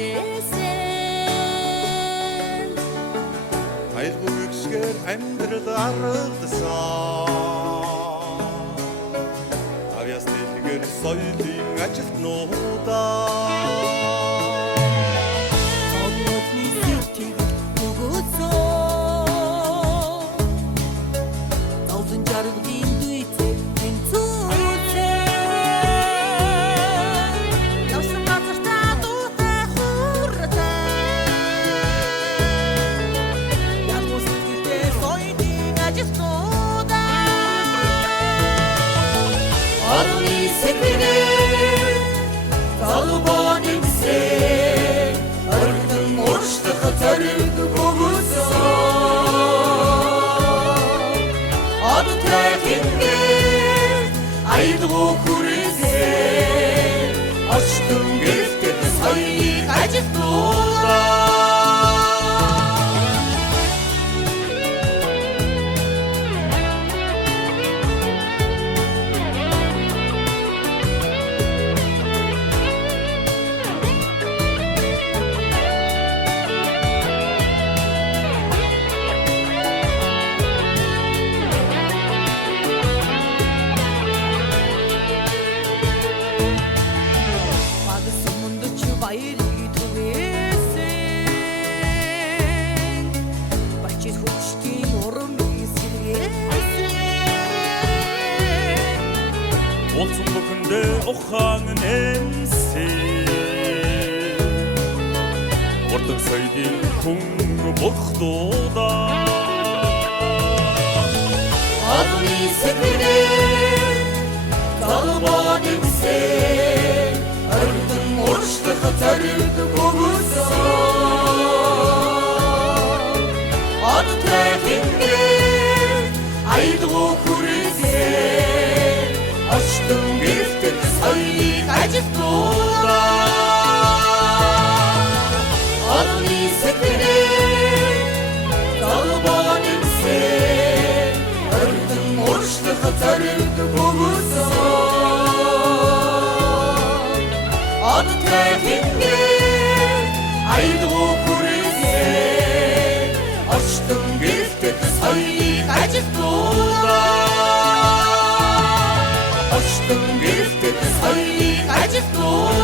ирээсэн айлгуу гисгээр амьдрал аргадсан авяас дэлгэр соёлын ажилтнуудаа Одны сэртийг өгөөсөө Таузан жаргалын дүйтэй тэнцүүцээ Явсан газартаа дуутай хууртай Ягуус сэтгэлдээ соёлын ажилтнуудаа Одны сэртийг Талбонигсээ Өргөн урштах зориг өгөөсөө Одтой хингэр Айлгуу хүрээсээ Очтон гэртет соёлыг ажилтнуудаа Баярыг түгээсэн Бачид хөвчтийн урамыг сэргээсэн Олцон бүхэндээ ухаан нэмсэн Урдаг соёлын хүн бохтуудаа Одны сэргээр Талбонигсээ Өргөн урштах зориг өгөөсөө Одтой хингэр Айлгуу хүрээсээ Очтон гэртет соёлыг ажилтнуудаа Одны сэргээр Талбонигсээ Өргөн урштах зориг өгөөсөө Одтой хингэр Айлгуу хүрээсээ Очтон гэртет соёлыг ажилтнуудаа Очтон гэртет соёлыг ажилтнуудаа